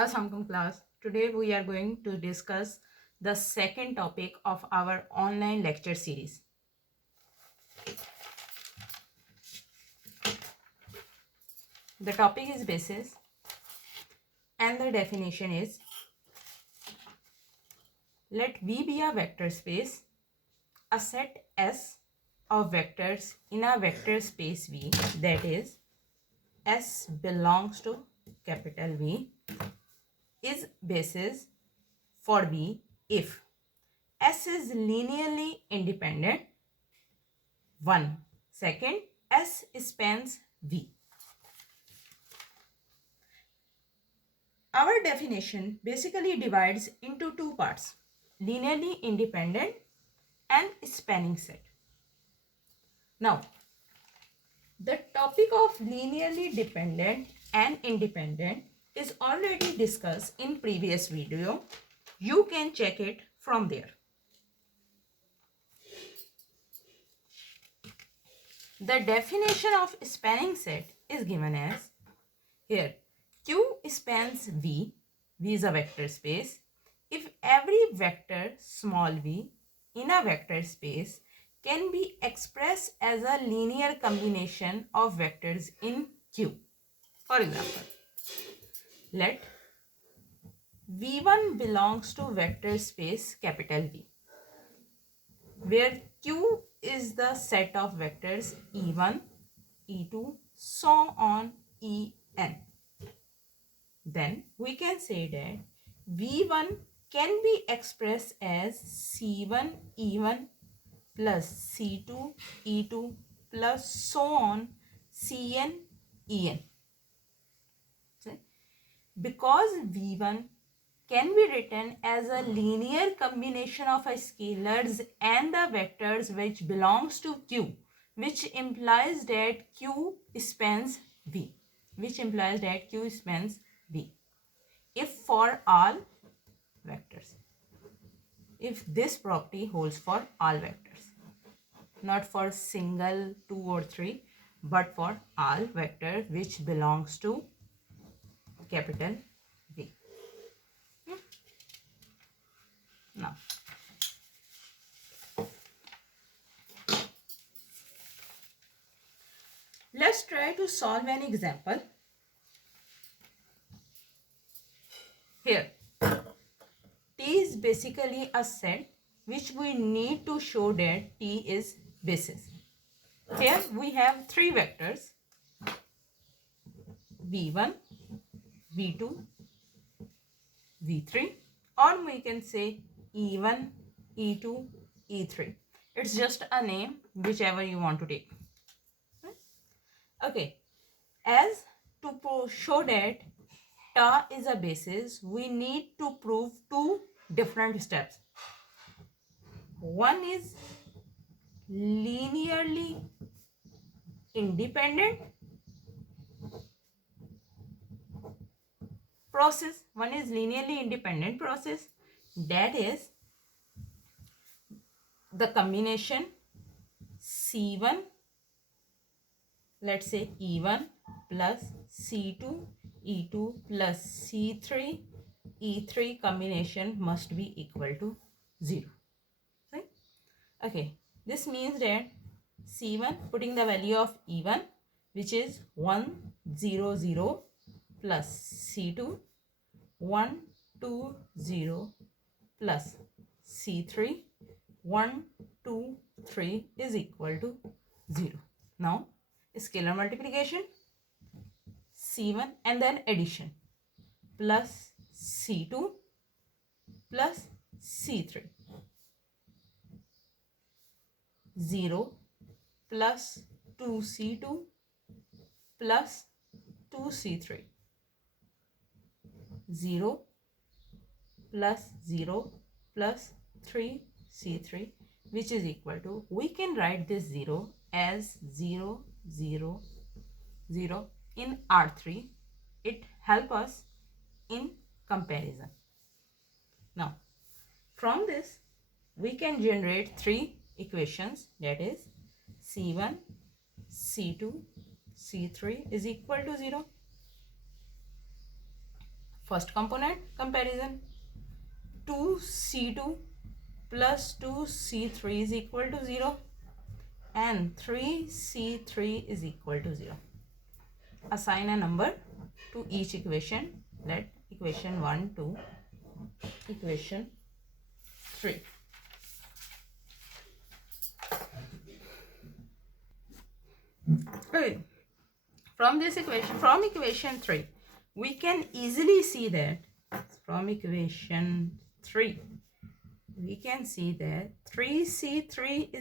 Assalamualaikum class. Today we are going to discuss the second topic of our online lecture series. The topic is basis and the definition is, let V be a vector space, a set S of vectors in a vector space V, that is S belongs to capital V, is basis for V if S is linearly independent. 1. Second, S spans V. Our definition basically divides into two parts: linearly independent and spanning set. Now, the topic of linearly dependent and independent is already discussed in previous video. You can check it from there. The definition of spanning set is given as here. Q spans V. V is a vector space. If every vector small v in a vector space can be expressed as a linear combination of vectors in Q. For example, let V1 belongs to vector space capital V, where Q is the set of vectors E1, E2, so on En. Then we can say that V1 can be expressed as C1 E1 plus C2 E2 plus so on Cn En. Because V1 can be written as a linear combination of a scalars and the vectors which belongs to Q, which implies that Q spans V. If for all vectors. If this property holds for all vectors, not for single, 2 or 3, but for all vectors which belongs to capital V. Now, let's try to solve an example. Here, T is basically a set which we need to show that T is basis. Here we have three vectors V1, V2, V3, or we can say E1, E2, E3. It's just a name, whichever you want to take. Okay, as to show that Ta is a basis, we need to prove two different steps. One is linearly independent process. That is the combination C1, let's say E1 plus C2 E2 plus C3 E3 combination must be equal to 0. Right? Okay, this means that C1, putting the value of E1, which is 1 0 0 plus C2 1 2 0 plus C3 1 2 3 is equal to 0. Now scalar multiplication C1 and then addition plus C2 plus C3, 0 plus 2C2 plus 2C3, 0 plus 0 plus 3C3, which is equal to, we can write this 0 as 0 0 0 in R3. It helps us in comparison. Now, from this we can generate three equations, that is C1, C2, C3 is equal to 0. First component comparison. 2c2 plus 2c3 is equal to 0 and 3c3 is equal to 0. Assign a number to each equation. Let equation 1 to equation 3. Okay. From equation 3, we can easily see that from equation 3, we can see that 3c3 is